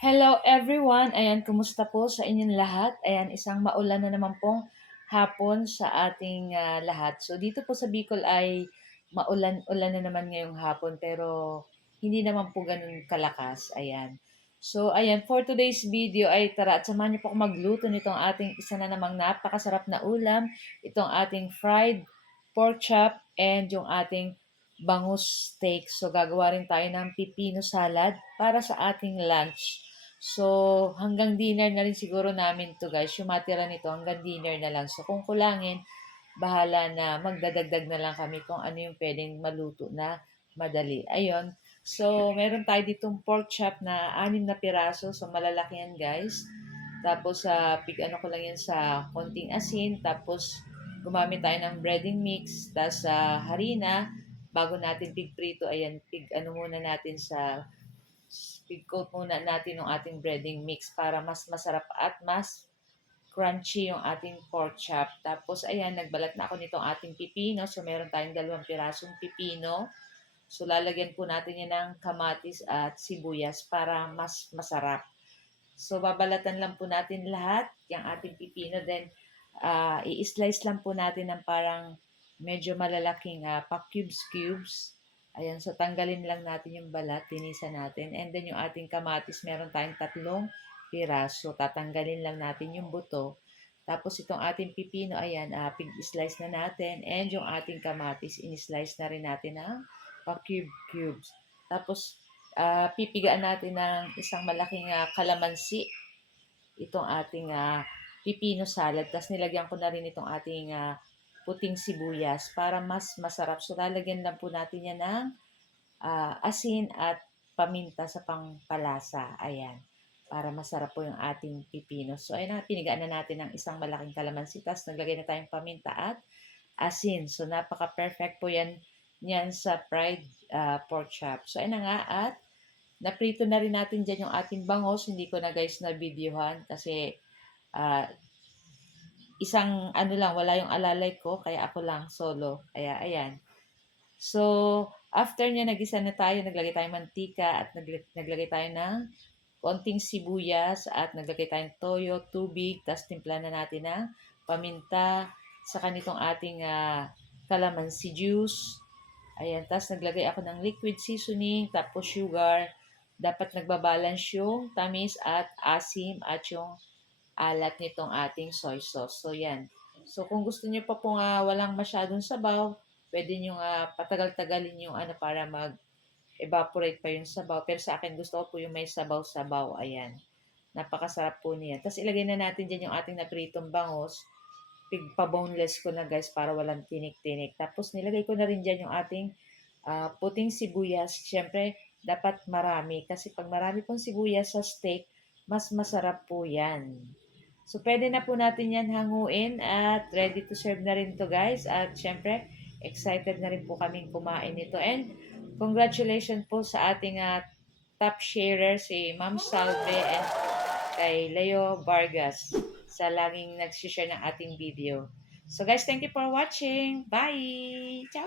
Hello everyone! Ayan, kumusta po sa inyong lahat? Ayan, isang maulan na naman pong hapon sa ating lahat. So dito po sa Bicol ay maulan-ulan na naman ngayong hapon pero hindi naman po ganun kalakas. Ayan. So ayan, for today's video ay tara at samahan niyo po ako magluto nitong ating isa na namang napakasarap na ulam. Itong ating fried pork chop and yung ating bangus steak. So gagawa rin tayo ng pipino salad para sa ating lunch. So, hanggang dinner na rin siguro namin to guys. Yung matira nito hanggang dinner na lang. So, kung kulangin, bahala na. Magdadagdag na lang kami kung ano yung pwedeng maluto na madali. Ayun. So, meron tayo ditong pork chop na 6 na piraso. So, malalaki yan guys. Tapos, ano ko lang yan sa konting asin. Tapos, gumamit tayo ng breading mix. Tapos, harina. Bago natin pigprito, ayan, ano muna natin sa i-coat muna natin yung ating breading mix para mas masarap at mas crunchy yung ating pork chop. Tapos, ayan, nagbalat na ako nitong ating pipino. So, meron tayong 2 pirasong pipino. So, lalagyan po natin yan ng kamatis at sibuyas para mas masarap. So, babalatan lang po natin lahat yung ating pipino. Then, i-slice lang po natin ng parang medyo malalaking pa-cubes-cubes. Ayan, so tanggalin lang natin yung balat, tinisan natin. And then yung ating kamatis, meron tayong 3 piraso. Tatanggalin lang natin yung buto. Tapos itong ating pipino, ayan, pig-slice na natin. And yung ating kamatis, in-slice na rin natin ng pa-cubes. Tapos, pipigaan natin ng isang malaking kalamansi itong ating pipino salad. Tapos nilagyan ko na rin itong ating puting sibuyas para mas masarap. So lalagyan lang po natin yan ng asin at paminta sa pangpalasa. Ayan. Para masarap po yung ating pipino. So ayun na, pinigaan na natin ng isang malaking kalamansi. Tapos naglagay na tayong paminta at asin. So napaka-perfect po yan sa fried pork chop. So ayun na nga at naprito na rin natin dyan yung ating bangos. Hindi ko na guys na videohan kasi uh, isang ano lang, wala yung alalay ko, kaya ako lang solo. Kaya ayan. So, after niya nagisa na tayo, naglagay tayo mantika at naglagay tayo ng konting sibuyas at naglagay tayong toyo, tubig, tapos timpla na natin ng paminta, sa kanitong ating calamansi juice. Ayan, tapos naglagay ako ng liquid seasoning, tapos sugar. Dapat nagbabalance yung tamis at asim at yung alat nitong ating soy sauce. So, yan. So, kung gusto niyo pa po walang masyadong sabaw, pwede niyo patagal-tagalin yung ano para mag-evaporate pa yung sabaw. Pero sa akin, gusto ko po yung may sabaw-sabaw. Ayan. Napakasarap po niya. Tapos, ilagay na natin dyan yung ating napritong bangos. Pa-boneless ko na guys para walang tinik-tinik. Tapos, nilagay ko na rin dyan yung ating puting sibuyas. Siyempre, dapat marami. Kasi pag marami pong sibuyas sa steak, mas masarap po yan. So, pwede na po natin yan hanguin at ready to serve na rin to guys. At syempre, excited na rin po kaming kumain nito. And congratulations po sa ating top sharer si Ma'am Salve and kay Leo Vargas sa laging nagsishare ng ating video. So guys, thank you for watching. Bye! Ciao!